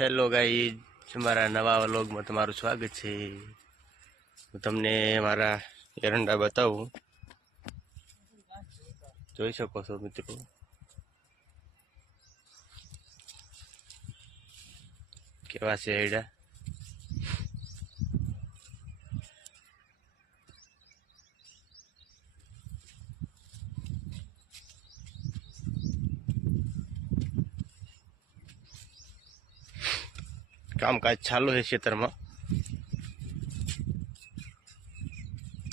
Hello ગાઈ મારા નવા વ્લોગમાં તમારું સ્વાગત છે. હું તમને મારા એરંડા બતાવું. જોઈ શકો છો, મિત્રો. કેવા છે એડા કામકાજ ચાલુ છે ખેતરમાં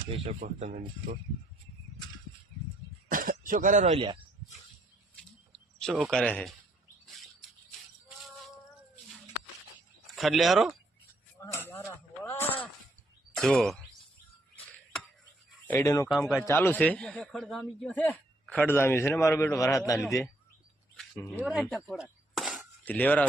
જોઈ શકો છો તમે મિત્રો શું કરે રોલિયા શું કરે છે ખડલે હારો જો એડેનું કામકાજ ચાલુ છે ખડગામી ગયો છે ખડદામી છે ને મારો બેટો વરાત ના લીધે હમ. લેવરાય ટકોરા તે લેવરાવ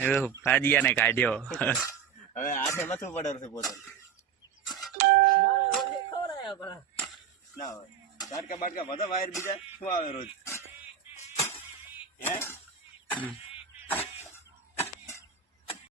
એ ભાજીયાને કાઢ્યો. હવે હાથે મથું પડે છે પોતે. ના હોય. બાટકા બાટકા બધા વાયર બીજા. શું આવે રોજ? હે?